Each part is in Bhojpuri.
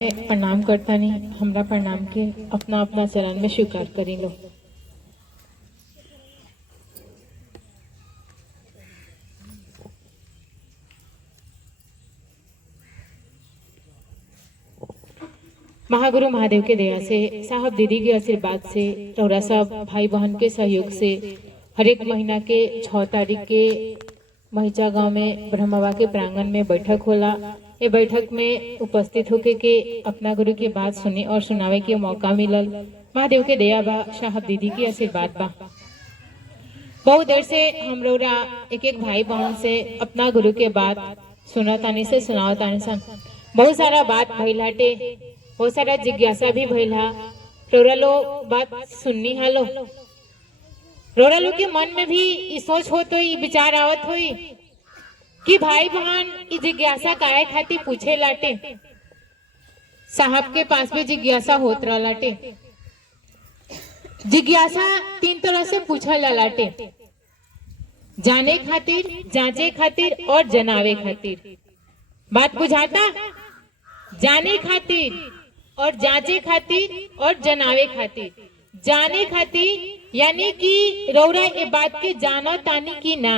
प्रणाम करता नहीं हमरा प्रणाम के अपना अपना चरण में स्वीकार करी लो। महागुरु महादेव के दया से, साहब दीदी के आशीर्वाद से, रौरा सब भाई बहन के सहयोग से हर एक महीना के 6 तारीख के महिचा गांव में ब्रह्मवा के प्रांगण में बैठक होला। ये बैठक में उपस्थित होके के अपना गुरु की बात सुने और सुनावे के मौका मिलल। महादेव के दया बा, साहब दीदी की आशीर्वाद बा। बहुत देर से हम रौरा एक एक भाई बहन से अपना गुरु के बात सुनातानी से सुनावतानी सन। बहुत सारा बात भइल हटे, बहुत सारा जिज्ञासा भी भइल हा। रौरा लो बात सुननी हालो, रौरा लो के मन में भी ई सोच होत होई, विचार आवत होई कि भाई बहन ई जिज्ञासा काहे खातिर पूछे लाटे। साहब के पास भी जिज्ञासा होत रह लाटे। जिज्ञासा 3 तरह से पूछल लाटे, जाने खातिर, जांचे खातिर और जनावे खातिर। बात बुझाता? जाने खातिर और जांचे खातिर और जनावे खातिर। जाने खातिर यानी कि रौरा ये बात के जानो तानी की ना।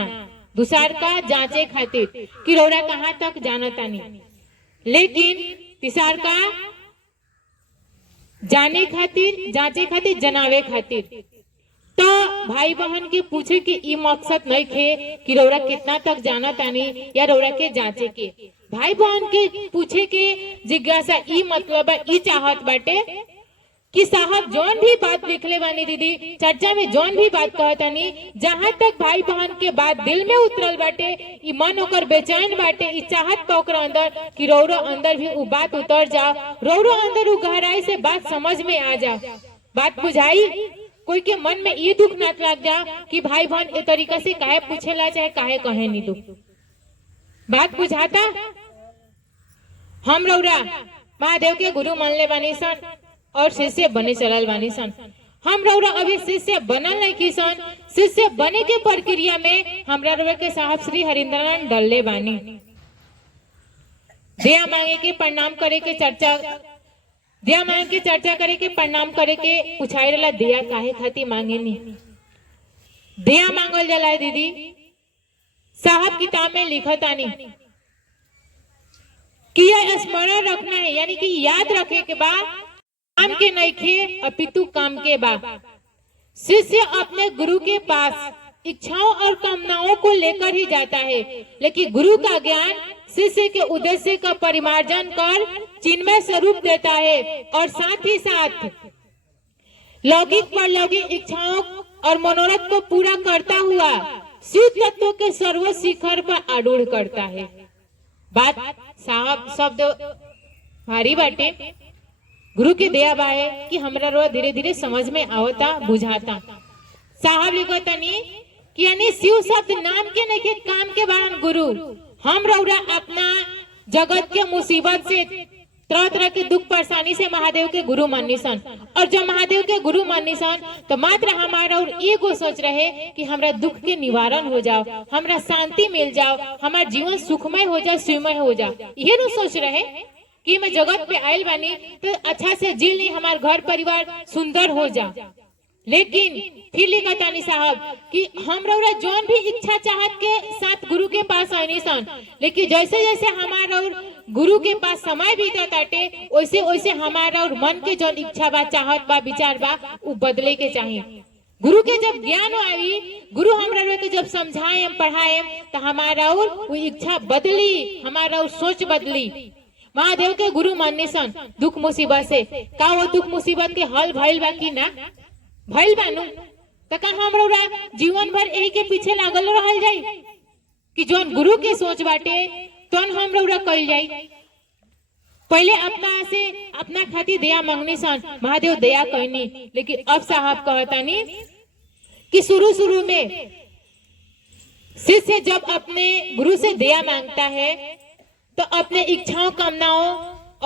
दूसर का जांचे खातिर कि रौरा कहाँ तक जानो तानी। लेकिन तीसर का जाने खातिर, जांचे खातिर, जनावे खातिर। तो भाई बहन के पूछे कि ई मकसद नहीं खे कि रौरा कितना तक जाना तानी या रौरा के जांचे के। भाई बहन के पूछे के जिज्ञासा ई मतलब ई चाहत बाटे कि साहब जौन भी बात लिखले बानी दीदी, चर्चा में जौन भी बात कहतानी, जहाँ तक भाई बहन के बात दिल में उतरल बाटे, ई मन ओकर बेचैन बाटे, ई चाहत बा ओकरा अंदर कि रौरो अंदर भी उ बात उतर जाओ, रौरो अंदर उ गहराई से बात समझ में आ जाओ। बात बुझाई? कोई के मन में ये दुख ना लग जाओ कि भाई बहन ए तरीका से काहे पूछेला चाहे काहे कहे नहीं दुख। बात बुझाता? हम रौरा महादेव के गुरु मानले बानी सन और शिष्य बने चलल बानी सन। हम रौरा अभी शिष्य बनल नहीं की सन। शिष्य बने के प्रक्रिया में हमरा रौरा के साहब श्री हरिंद्रनाथ डलले बानी। दया मांगे के, प्रणाम करे के, चर्चा दया मांगे के, चर्चा करे के, प्रणाम करे के पूछाई रहला दया काहे खातिर मांगे नी। दया मांगल जाला दीदी। साहब किताब में लिखत आनी कि यह स्मरण रखना है, यानी कि याद रखे के बाद काम के नहीं खे अपितु काम के बाद। शिष्य अपने गुरु के पास इच्छाओं और कामनाओं को लेकर ही जाता है, लेकिन गुरु का ज्ञान शिष्य के उद्देश्य का परिमार्जन कर चिन्मय स्वरूप देता है और साथ ही साथ लौकिक परलौकिक इच्छाओं और मनोरथ को पूरा करता हुआ शिव तत्व के सर्व शिखर पर आरूढ़ करता है। बात साहब शब्द भारी बाटे। गुरु के दया बाए कि हमरा रो धीरे धीरे समझ में आवता, बुझाता। साहब लिखतनी कि यानी शिव शब्द नाम के नहीं के काम के बारन गुरु। हम रौरा अपना जगत के मुसीबत से, तरह तरह के दुख परेशानी से महादेव के गुरु माननी सन। और जब महादेव के गुरु माननी सन तो मात्र हमारा और एगो सोच रहे कि हमरा दुख के निवारण हो जाओ, हमरा शांति मिल जाओ, हमारा जीवन सुखमय हो जाए, शिवमय हो जाए। ये नु सोच रहे कि मैं जगत पे आयल बानी तो अच्छा से जी ली, हमार घर परिवार सुंदर हो जा। लेकिन फिर लिखतानी साहब कि हम रौरा जौन भी इच्छा चाहत के साथ गुरु के पास आनी सन, लेकिन जैसे जैसे हमारा और गुरु के पास समय बीतत आटे वैसे वैसे हमारा और मन के जौन इच्छा बा, चाहत बा, विचार बा, वो बदले के चाहिए। गुरु के जब ज्ञान आई, गुरु हमरा के जब समझाए पढ़ाए तो हमारा और वो इच्छा बदली, हमारा और सोच बदली। महादेव के गुरु मानने सन दुख मुसीबत से का वो दुख मुसीबत के हल भइल बा कि ना भइल बानू तो का हम रौरा जीवन भर यही के पीछे लागल रहल जाई कि जौन गुरु के सोच बाटे तौन हम रौरा कइल जाई। पहले अपना से अपना खातिर दया मांगनी सन, महादेव दया कहनी। लेकिन अब साहब कहतानी कि शुरू शुरू में शिष्य जब अपने गुरु से दया मांगता है तो अपने इच्छाओं, कामनाओं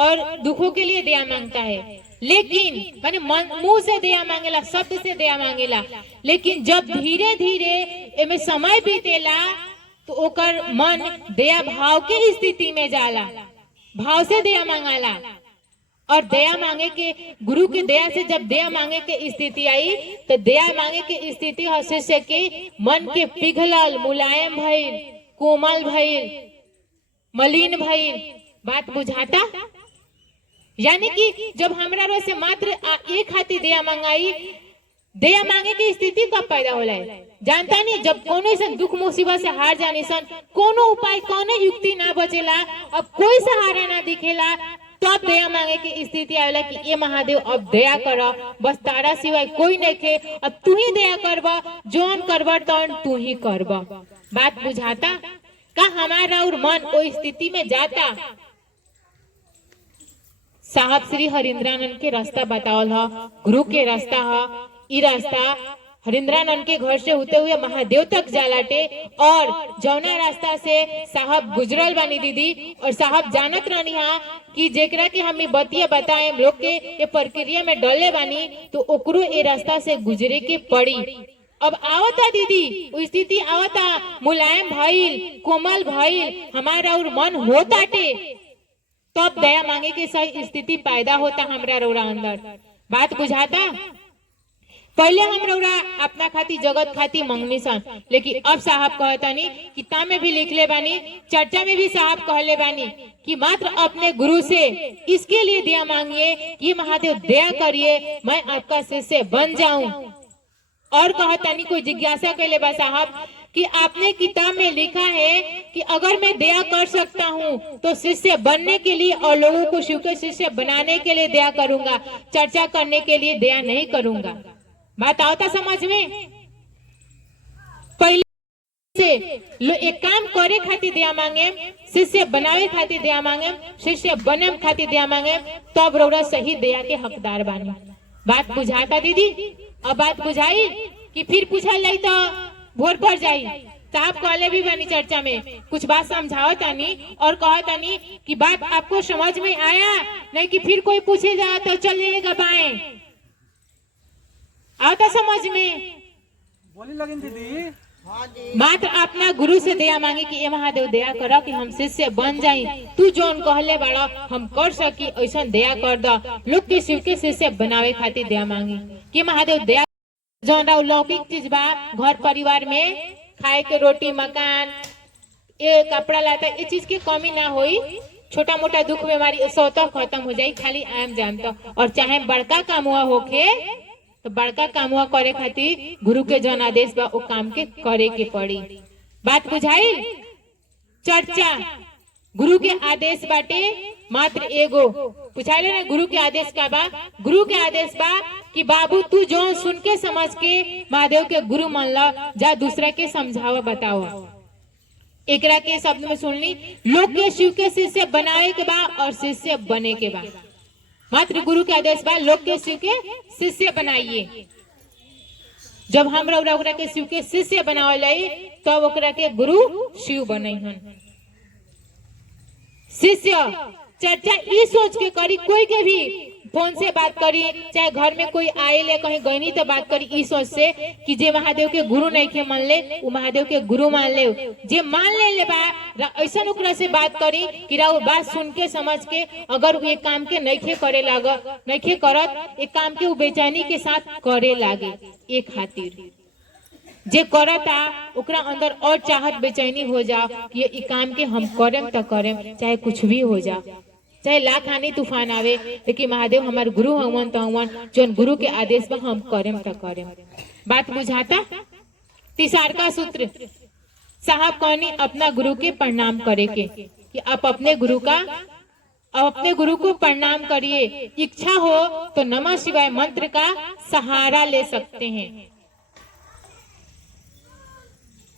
और दुखों के लिए दया मांगता है। लेकिन माने मुंह से दया मांगेला, शब्द से दया मांगेला। लेकिन जब धीरे धीरे एमे समय बीतेला तो ओकर मन दया भाव के स्थिति में जाला, भाव से दया मांगाला। और दया मांगे के गुरु के दया से जब दया मांगे के स्थिति आई तो दया मांगे के स्थिति शिष्य के मन के पिघलल, मुलायम भइल, कोमल भइल, मलिन भइल। बात बुझाता? यानी कि जब हमरा रो से मात्र एक हाथी दया मंगाई, दया मांगे की स्थिति कब पैदा होला है जानता नहीं? जब कोनो सन दुख मुसीबत से हार जाने सन, कोनो उपाय, कोनो युक्ति ना बचेला, अब कोई सहारा ना दिखेला, तब दया मांगे की स्थिति आवेला कि ये महादेव अब दया कर, बस तारा सिवाय कोई नहीं खे, अब तू ही दया करबा, जोन करबा तौन तू ही करबा। बात बुझाता? का हमारा और मन वो स्थिति में जाता? साहब श्री हरिंद्रानंद के रास्ता बतावल ह, गुरु के रास्ता ह। ई रास्ता हरिंद्रानंद के घर से होते हुए महादेव तक जालाटे, और जौना रास्ता से साहब गुजरल बानी दीदी, और साहब जानत रहनी हा कि जेकरा के हमें बतिया बताए लोग के ये प्रक्रिया में डले बानी तो ओकरो ये रास्ता से गुजरे के पड़ी। अब आवता दीदी वो स्थिति आवता, मुलायम भइल, कोमल भइल, हमारा और मन होताटे, तब दया मांगे के सही स्थिति पैदा होता हमरा रौरा अंदर। बात बुझाता? पहले हम रौरा अपना खाती जगत खाती मंगनी सन, लेकिन अब साहब कहतानी, किताब में भी लिख ले बानी, चर्चा में भी साहब कहले बानी कि मात्र अपने गुरु से इसके लिए दया मांगिए कि महादेव दया करिए, मैं आपका शिष्य बन जाऊं। और कहतानी कोई जिज्ञासा कैले बा साहब कि आपने किताब में लिखा है कि अगर मैं दया कर सकता हूँ तो शिष्य बनने के लिए और लोगों को शिव के शिष्य बनाने के लिए दया करूंगा, चर्चा करने के लिए दया नहीं करूंगा। बात आता समझ में? पहले से एक काम करे खातिर दया मांगे, शिष्य बनावे खातिर दया मांगे, शिष्य बने खातिर दया मांगे, तब रौरा सही दया के हकदार बानी। बात बुझाता दीदी? अब बात बुझाई कि फिर पूछा जाए तो भोर पड़ जाई। साहब कहले भी बनी चर्चा में, कुछ बात समझाओ तानी और कहो तानी कि बात आपको समझ में आया, नहीं कि फिर कोई पूछे जाए तो चलिएगा बाएं। आता समझ में? बोली लगिन दीदी। मात्र अपना गुरु से दया मांगे कि ये महादेव दया करा कि हम शिष्य बन जाई, तू जोन कहले बड़ा हम कर सकी ऐसा दया कर द। लोग के शिव के शिष्य बनावे खातिर दया मांगी कि महादेव दया, जौन लौकिक चीज बा घर परिवार में खाए के रोटी मकान, ये कपड़ा लाता, ये चीज की कमी ना होई, छोटा मोटा दुख बीमारी स्वतः खत्म हो जाई, खाली आम जाम तो। और चाहे बड़का काम हुआ होके तो बड़का काम हुआ करे खातिर गुरु के जौन आदेश बा वो काम के करे के पड़ी। बात बुझाई? चर्चा गुरु के आदेश बाटे मात्र एगो पूछाइले ना, गुरु के आदेश का बा? गुरु के आदेश बा कि बाबू तू जो सुन के समझ के महादेव के गुरु मान ला, जा दूसरा के समझावा बताओ। एकरा के शब्द में सुन ली, लोग के शिव के शिष्य बनाए के बा और शिष्य बने के बा। मात्र गुरु के आदेश बा लोग के शिव के शिष्य बनाइए। जब हम रौरा के शिव के शिष्य बनावे लाई तब ओकरा के गुरु शिव बने हन। शिष्य चर्चा ई सोच के करी, कोई के भी फोन से बात करी, चाहे घर में कोई आए ले कहीं गईनी तो बात करी ई सोच से कि जे महादेव के गुरु नहीं के मान ले वो महादेव के गुरु मान ले, जे मान ले बा ऐसा ओकरा से बात करी कि वो बात सुन के समझ के अगर ये काम के नहीं करे लाग, नहीं करत एक काम के वो बेचैनी के साथ करे लागे, एक खातिर जे करता ओकरा अंदर और चाहत बेचैनी हो जा कि ये काम के हम करेम तो करेम, चाहे कुछ भी हो जा, चाहे लाख आनी तूफान आवे, लेकिन महादेव हमारे गुरु हवन तो हवन, जो गुरु के आदेश पर हम करेम तो करेम। बात बुझाता? तीसरा सूत्र साहब कहनी अपना गुरु के प्रणाम करे के कि आप अपने गुरु को प्रणाम करिए। इच्छा हो तो नमः शिवाय मंत्र का सहारा ले सकते हैं,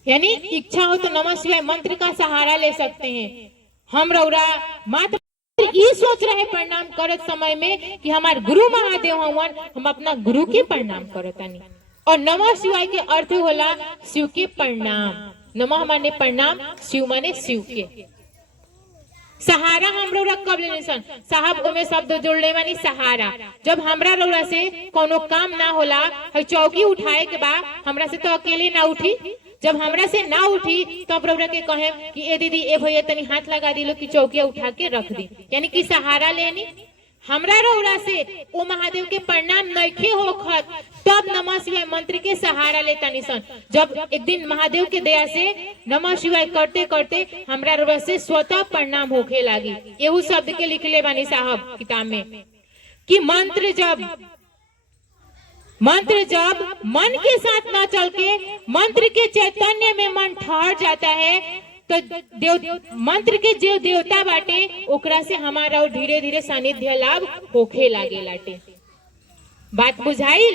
यानी इच्छा हो तो नमः शिवाय मंत्र का सहारा ले सकते हैं। हम रौरा मात्र ये सोच रहे प्रणाम करत समय में कि हमारे गुरु महादेव हवन, हम अपना गुरु के प्रणाम करतानी। और नमः शिवाय के अर्थ होला शिव के प्रणाम। नमः माने प्रणाम, शिव माने शिव के सहारा। हम रौरा कब लेने सन साहब ओमे शब्द जोड़ने वाली सहारा। जब हमरा रौरा से कोनो काम ना होला, चौकी उठाए के बाद हमरा से तो अकेले ना उठी, जब हमरा से ना उठी तो रौरा के कहे कि ए दीदी ए भैया तनी हाथ लगा दी लो कि चौकिया उठा के रख दी, यानी कि सहारा लेनी। हमरा रौरा से ओ महादेव के प्रणाम नइखे होखत, तब नमः शिवाय मंत्र के सहारा लेता निसन। जब एक दिन महादेव के दया से नमः शिवाय करते करते हमरा रौरा से स्वतः प्रणाम होखे लागी। एहू शब्द के लिखले बानी साहब किताब में कि मंत्र जब मन के साथ ना चल के मंत्र के चैतन्य में मन ठहर जाता है तो मंत्र के जो देवता बाटे ओकरा से हमारा और धीरे धीरे सानिध्य लाभ होखे लागे लाटे। बात बुझाई।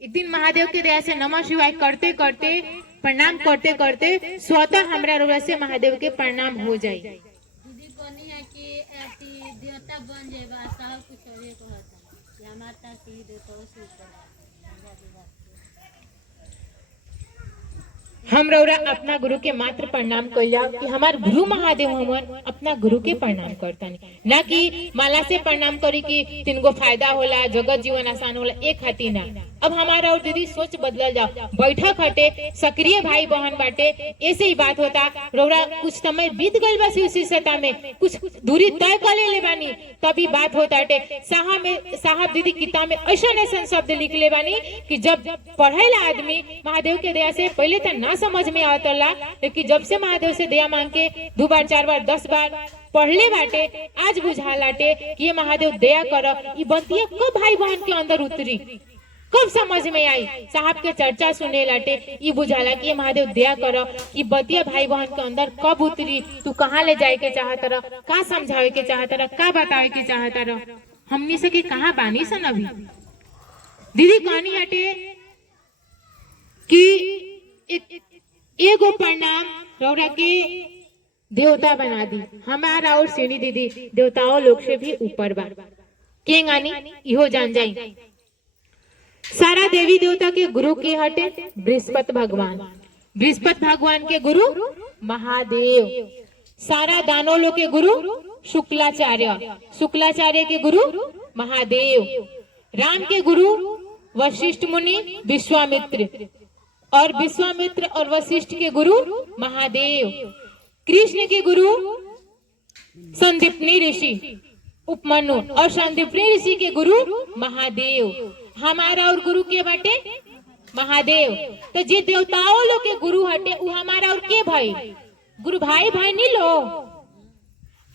एक दिन महादेव के दया से नमः शिवाय करते करते प्रणाम करते करते स्वतः हमरा रउरा से महादेव के प्रणाम हो जाए। दीदी कहनी है कि ऐसी देवता बन जाएगा, साहब कुछ और कहता है हमारा सी देवता से हम रौरा अपना गुरु के मात्र प्रणाम कइला कि हमार गुरु महादेव हमन अपना गुरु के प्रणाम करता नहीं, ना कि माला से प्रणाम करी कि तीन गो फायदा होला, जगत जीवन आसान होला, एक खातिर ना। अब हमारा और दीदी सोच बदल जाओ, बैठक हटे, सक्रिय भाई बहन बाटे, ऐसे ही बात होता। रौरा कुछ समय बीत गइल बा शिष्यता में, कुछ दूरी तय कर ले बानी, तभी बात होता हटे। साहब दीदी किताब में ऐसा शब्द लिख ले बानी कि जब पढ़ेला आदमी महादेव के दया से पहले तो ना समझ में आता, लेकिन जब से महादेव से दया मांग के 2 बार 4 बार 10 बार पढ़ले बाटे, आज बुझा लाटे कि ये महादेव दया कर। ये बतिया कब भाई बहन के अंदर उतरी, कब समझ में आई? साहब के चर्चा सुने लाटे ये बुझाला कि ये महादेव दया कर। ये बतिया भाई बहन के अंदर कब उतरी, तू कहाँ ले जाए के चाहत रह, का समझावे के चाहत रह, का बतावे के चाहत रह, हमनी से के कहाँ बानी सन। अभी दीदी कहनी हटे कि एगो प्रणाम रौरा के देवता बना दी। हमारा और सीनी दीदी देवताओं लोग से भी ऊपर बा, के गानी इहो जान जाई। सारा देवी देवता के गुरु के हटे बृहस्पति भगवान, बृहस्पति भगवान के गुरु महादेव। सारा दानव लोग के गुरु शुक्लाचार्य, शुक्लाचार्य के गुरु महादेव। राम के गुरु वशिष्ठ मुनि विश्वामित्र, और विश्वामित्र और वशिष्ठ के गुरु महादेव। कृष्ण के गुरु संदीपनी ऋषि उपमनु, और संदीपनी ऋषि के गुरु महादेव। हमारा और गुरु के बाटे महादेव। तो जे देवताओं लोग के गुरु हटे वो हमारा और के भाई गुरु भाई नहीं लो।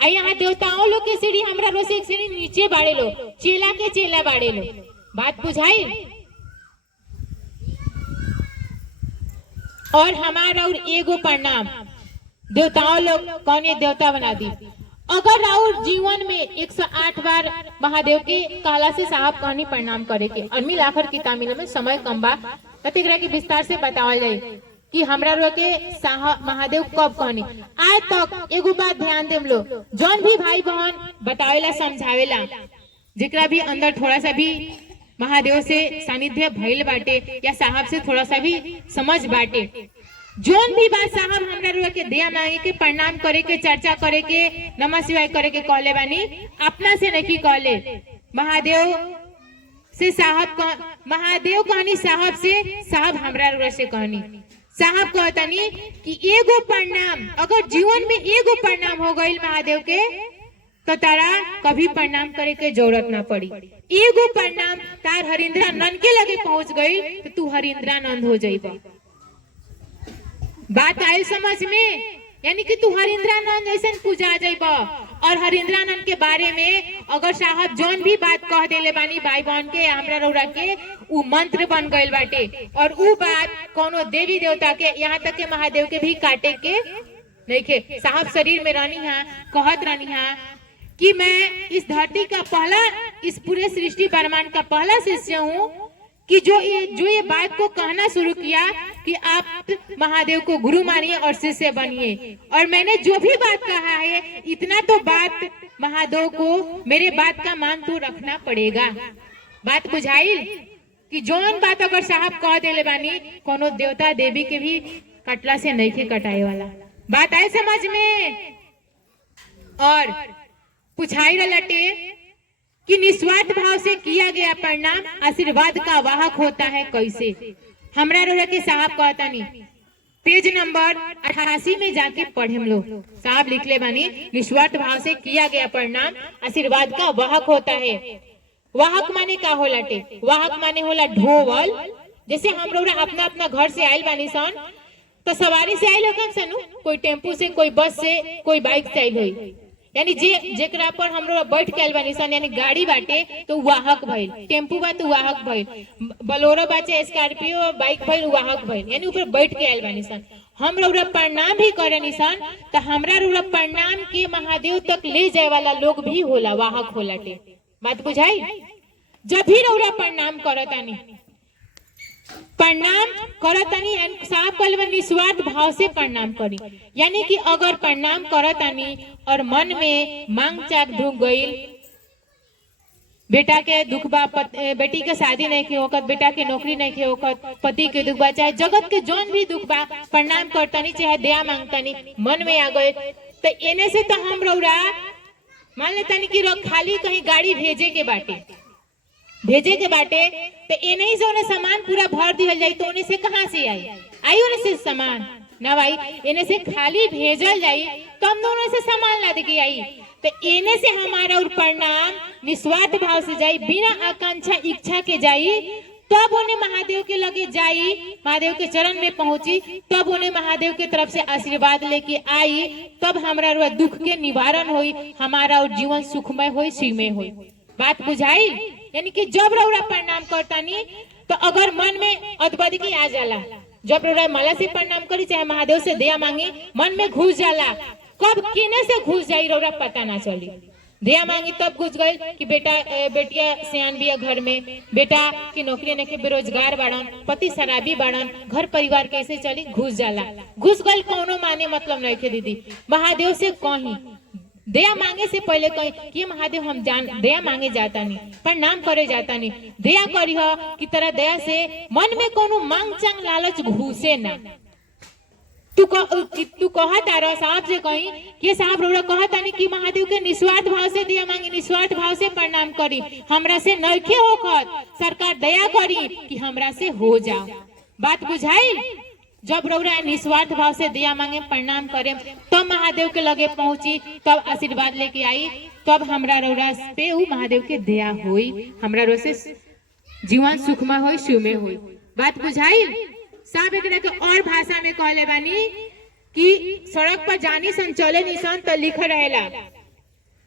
यहाँ देवताओं लोग के सीढ़ी हमरा रोज एक सीढ़ी नीचे बाड़े लो, चेला के चेला बाड़े लो। बात बुझाई। और हमारा और एगो प्रणाम देवताओं लोग कौन देवता बना दी। अगर और जीवन में 108 बार महादेव के कहला से साहब कहनी प्रणाम करे के, और मिल आखिर किताब में समय कम बा ततेकरा के विस्तार से बतावल जाए कि हमरा रो के साहब महादेव कब कहनी। आज तक एगो बात ध्यान देम लो, जौन भी भाई बहन बतावेला समझावेला, जेकरा भी अंदर थोड़ा सा भी महादेव से सानिध्य भइल बाटे या साहब से थोड़ा सा भी समझ बाटे, जोन भी बात साहब हमरा रुआ के दया मांगे के, प्रणाम करे के, चर्चा करे के, नमः शिवाय करे के कहले बानी, अपना से नहीं कहले। महादेव से साहब महादेव कहनी साहब से, साहब हमरा रुआ से कहनी। साहब कहतनी कि एगो प्रणाम, अगर जीवन में एगो प्रणाम हो गई महादेव के तो तारा कभी प्रणाम करे के जरूरत ना पड़ी। एगो प्रणाम तार हरिंद्रानंद के लगे पहुंच गई तो तू हरिंद्रानंद हो जाइबा। बात आयल समझ में? यानी कि तू हरिंद्रानंद ऐसा पूजा जाइबा। और हरिंद्रानंद के बारे में अगर साहब जौन भी बात कह देले बानी भाई बहन के हमरा रौरा के, उ मंत्र बन गइल बाटे। और उ बात कोनो देवी देवता के, यहाँ तक के महादेव के भी काटे के नहीं के। साहब शरीर में रहनी है, कहत रहनी है कि मैं इस धरती का पहला, इस पूरे सृष्टि ब्रह्मांड का पहला शिष्य हूँ कि जो ये बात को कहना शुरू किया कि आप महादेव को गुरु मानिए और शिष्य बनिए। और मैंने जो भी बात कहा है, इतना तो बात महादेव को मेरे बात का मान तो रखना पड़ेगा। बात बुझाई कि जौन बात अगर साहब कह देले बानी, कोनो देवता देवी के भी कटला से नहीं के कटाए वाला। बात आए समझ में? और पुछाई रलटे कि निस्वार्थ भाव से किया गया प्रणाम आशीर्वाद का वाहक होता है कैसे। हमरा रोरा के साहब कहता नहीं पेज नंबर 88 में जाके पढ़े हम लोग। साहब लिख ले बानी, निस्वार्थ भाव से किया गया प्रणाम आशीर्वाद का वाहक होता है। वाहक माने का होलाटे? वाहक माने होला ढोवल। जैसे हम लोग अपना अपना घर से आयल बानी सन, तो सवारी से आयल हो सनु, कोई टेम्पू से, कोई बस से, कोई बाइक से आयल हुई, यानी जेकरा पर हम लोग बैठ के आयल बानी सन, यानी गाड़ी बाटे तो वाहक भइल, टेम्पू बा तो वाहक भइल, बोलेरो बाटे, स्कॉर्पियो बाइक भइल, वाहक भइल, यानी ऊपर बैठ के आयल बानी सन। हम लोग प्रणाम भी करे निशान, तो हमरा लोग प्रणाम के महादेव तक ले जाए वाला लोग भी होला, वाहक होलाटे। बात बुझाई? जब भी रौरा प्रणाम करतानी, प्रणाम करतानी साहब कहले निस्वार्थ भाव से प्रणाम करी। यानी कि अगर प्रणाम करतानी और मन में मांग चाक ढूक गई, बेटा के दुख बा, बेटी के शादी नहीं के होकर, बेटा के नौकरी नहीं के होकर, पति के दुख बा, चाहे जगत के जौन भी दुख बा, प्रणाम करतानी चाहे दया मांगतानी मन में आ गए, तो एने से तो हम रौरा मान लेतानी कि खाली कहीं गाड़ी भेजे के बाटे, तो एने से उन्हें सामान पूरा भर दिया जाये, तो उन्हें से कहाँ से आई उन्हें से सामान ना भाई, एने से खाली भेजल जाई तो हम दोनों से सामान ला दे आई, तो एने से हमारा और प्रणाम निस्वार्थ भाव से जाई, बिना आकांक्षा इच्छा के जाई, तब उन्हें महादेव के लगे जाई, महादेव के चरण में पहुंची, तब उन्हें महादेव की तरफ से आशीर्वाद लेके आई, तब हमारा दुख के निवारण हुई, हमारा और जीवन सुखमय हुई, शिवमय हुई। बात बुझाई? यानी कि जब रौरा प्रणाम करतानी तो अगर मन में अद्भुत आ जाला, जब रौरा माला से प्रणाम करी चाहे महादेव से दया मांगी, मन में घुस जाला, कब किने से घुस जाई रौरा पता ना चली। दया मांगी तब घुस गई कि बेटिया सियान बिया घर में, बेटा की नौकरी नहीं के बेरोजगार बाड़न, पति शराबी बाड़न, घर परिवार कैसे चली, घुस जाला। घुस गई कोनो माने मतलब नहीं के दीदी, महादेव से कहीं दया मांगे से पहले कहीं कि महादेव हम दया मांगे जाता नहीं, प्रणाम करे जाता नहीं, दया करी हो कि तरह दया से मन में कोनो मांग चांग लालच घुसे ना। तू कहता रह साहब से कहीं कि साहब रोड़ा कहता नहीं कि महादेव के निस्वार्थ भाव से दया मांगी, निस्वार्थ भाव से प्रणाम करी, हमरा से नइखे होखत, सरकार दया करी कि हमरा से हो जा। बात बुझाई? जब रौरा निस्वार्थ भाव से दया मांगे, प्रणाम करे, तब महादेव के लगे पहुंची, तब आशीर्वाद लेके आई, तब हमरा रौरा पे महादेव के दया हुई, हमरा रो से जीवन सुखमय हुई, शिवमय हुई। बात बुझाई? साहब एकरा के और भाषा में कहले बानी कि सड़क पर जानी सन चले निशान तो लिख रहेला,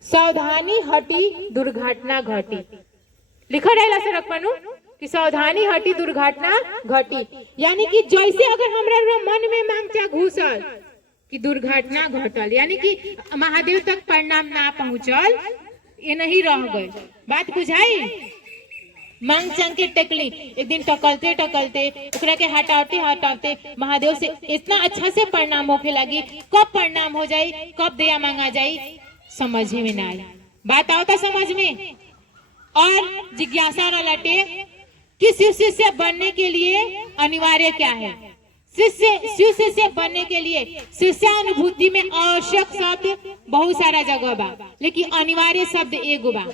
सावधानी हटी दुर्घटना घटी। लिखा रहेला सड़क पर कि सावधानी हटी दुर्घटना घटी, यानी कि जैसे अगर हमरा मन में मांगचा घुसल कि दुर्घटना घटल, यानी कि महादेव तक प्रणाम ना पहुंचल, ये नहीं रह गए। बात बुझाई? मांग चांग के टकली, एक दिन टकलते टकलते ओकरा के हटाते हटाते महादेव से इतना अच्छा से प्रणाम होके लगी, कब प्रणाम हो जाई, कब दया मांगा जाई, समझ में ना आई। बात आओ तो समझ में। और जिज्ञासा न लटे कि शिव शिष्य बनने के लिए अनिवार्य क्या है। शिव शिष्य बनने के लिए शिष्यानुभूति में आवश्यक शब्द बहुत सारा जगह बा, लेकिन अनिवार्य शब्द एगो बा।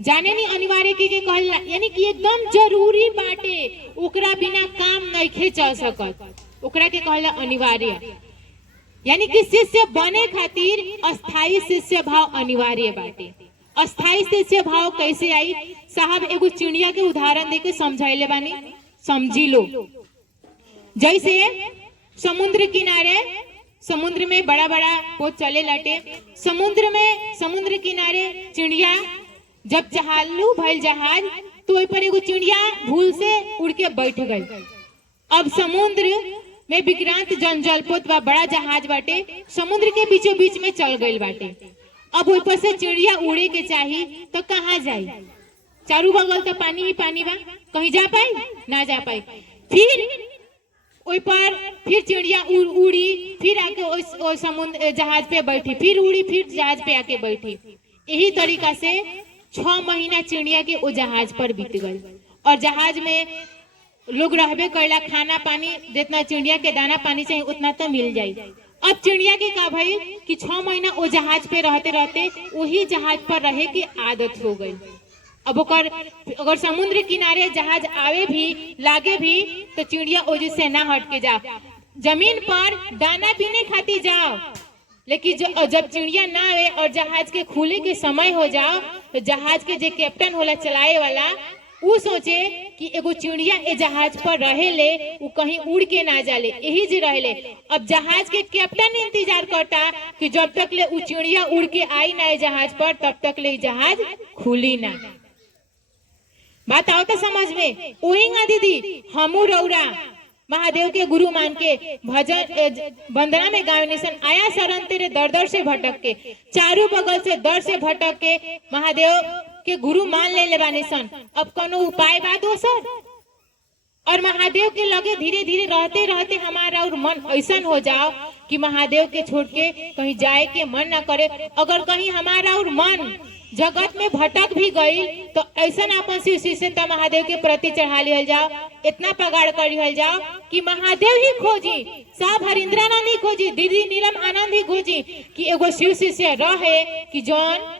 जाने नहीं अनिवार्य के कहला, यानी कि एकदम जरूरी बाटे, ओकरा बिना काम नहीं चल सकत, ओकरा के कहला अनिवार्य। यानी कि शिष्य बने खातिर अस्थाई शिष्य भाव अनिवार्य बाटे। अस्थाई शिष्य भाव कैसे आई? साहब एगो चिड़िया के उदाहरण देके समझाइले बानी, समझी लो। जैसे समुद्र किनारे, समुद्र में बड़ा बड़ा पोत चले लाटे, समुद्र किनारे चिड़िया जब चालू भइल जहाज, तो ओइ पर एगो चिड़िया भूल से उड़ के बैठ गई। अब समुद्र में विक्रांत जलपोत बा, बड़ा जहाज बाटे, समुद्र के बीचों बीच में चल गई बाटे। अब ऊपर से चिड़िया उड़े के चाहिए तो कहाँ जाए? चारों बगल तो पानी ही पानी बा, कहीं जा पाई ना जा पाई। फिर चिड़िया उड़ी, फिर आके समुद्र जहाज पे बैठी, फिर उड़ी, फिर जहाज पे आके बैठी। यही तरीका से 6 महीना चिड़िया के वो जहाज पर बीत गए, और जहाज में लोग रहबे कैला, खाना पानी जितना चिड़िया के दाना पानी चाहिए उतना तो मिल जाये। अब चिड़िया के का भाई कि 6 महीना वो जहाज पे रहते रहते वही जहाज पर रहे की आदत हो गई। अब अगर समुद्र किनारे जहाज आवे भी लागे भी तो चिड़िया ओजे से ना हट के जमीन पर दाना पीने खातिर जाओ, लेकिन जब चिड़िया ना आवे और जहाज के खुले के समय हो जाओ तो जहाज के जे कैप्टन होला चलाए वाला उ सोचे कि एगो चिड़िया ए जहाज पर रहेले, उ कहीं उड़ के ना जाले, यही जे रहेले। अब जहाज के कैप्टन इंतजार करता कि जब तक ले उ चिड़िया उड़ के आई ना जहाज पर तब तक ले जहाज खुली ना। बात आओ तो समझ में। वही ना दीदी हमू रौरा महादेव के गुरु मान के भजन वंदना में गावे निसन आया शरण तेरे दर दर से भटक के, चारों बगल से दर से भटक के महादेव के गुरु मान ले बानी सन। अब कोनो उपाय बा दोसर? और महादेव के लगे धीरे धीरे रहते रहते हमारा और मन ऐसा हो जाओ कि महादेव के छोड़ के कहीं जाए के मन ना करे। अगर कहीं हमारा और मन जगत में भटक भी गई तो ऐसा अपन शिव से महादेव के प्रति चढ़ा लिहल जाओ, इतना पगाड़ कर लिहल जाओ कि महादेव ही खोजी, साहब हरिंद्रा नहीं खोजी, दीदी नीलम आनंद ही खोजी कि एगो शिव शिष्य रहे कि जौन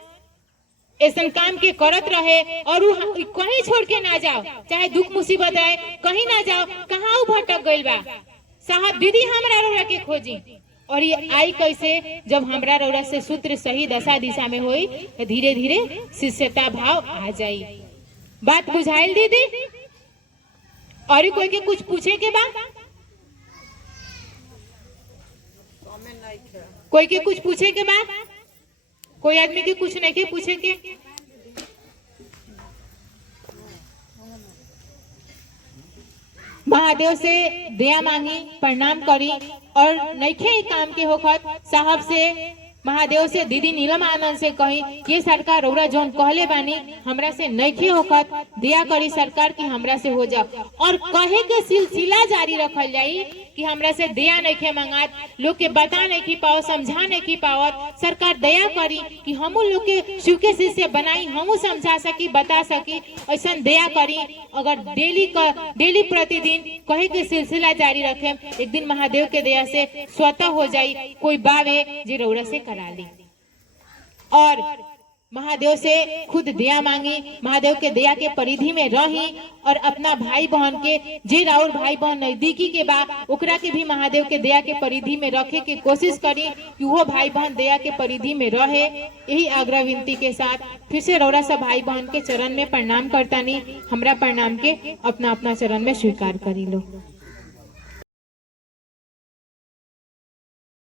ऐसा काम के करत रहे और कहीं छोड़ के ना जाओ, चाहे दुख मुसीबत आए कहीं ना जाओ। कहाँ उ भटक गइल बा साहब, दीदी हमरा रौरा के खोजी। और ये आई कैसे? जब हमरा रौरा से सूत्र सही दशा दिशा में होई तो धीरे धीरे शिष्यता भाव आ जाई। बात बुझाइल दीदी? और कोई के कुछ पूछे के बा? कोई के कुछ पूछे के बा? कोई आदमी के कुछ नहीं के पूछे के? महादेव से दया मांगी, प्रणाम करी और नइखे काम के होखत साहब से महादेव से दीदी नीलम आनंद से कही कि सरकार रौरा जौन कहले बानी हमरा से नइखे होखत, दया करी सरकार कि हमरा से हो जाओ। और कहे के सिलसिला जारी रखल जाई कि हमरा से दया नइखे मंगात, लोग के बता नहीं की पाओ, समझा नहीं की पावत। सरकार दया करी कि हमू लोग के शिव के शिष्य बनाई, हमू समझा सकी बता सकी, ऐसा दया करी। अगर डेली प्रतिदिन कहे के सिलसिला जारी रखे, एक दिन महादेव के दया से स्वतः हो जाई कोई बावे जे रौरा से करा ली। और महादेव से खुद दया मांगी, महादेव के दया के परिधि में रही और अपना भाई बहन के जे राउर भाई बहन नजदीकी के बा ओकरा के भी महादेव के दया के परिधि में रखे के कोशिश करी कि वो भाई बहन दया के परिधि में रहे। यही आग्रह विनती के साथ फिर से रौरा सब भाई बहन के चरण में प्रणाम करतानी, हमरा प्रणाम के अपना अपना चरण में स्वीकार करी लो।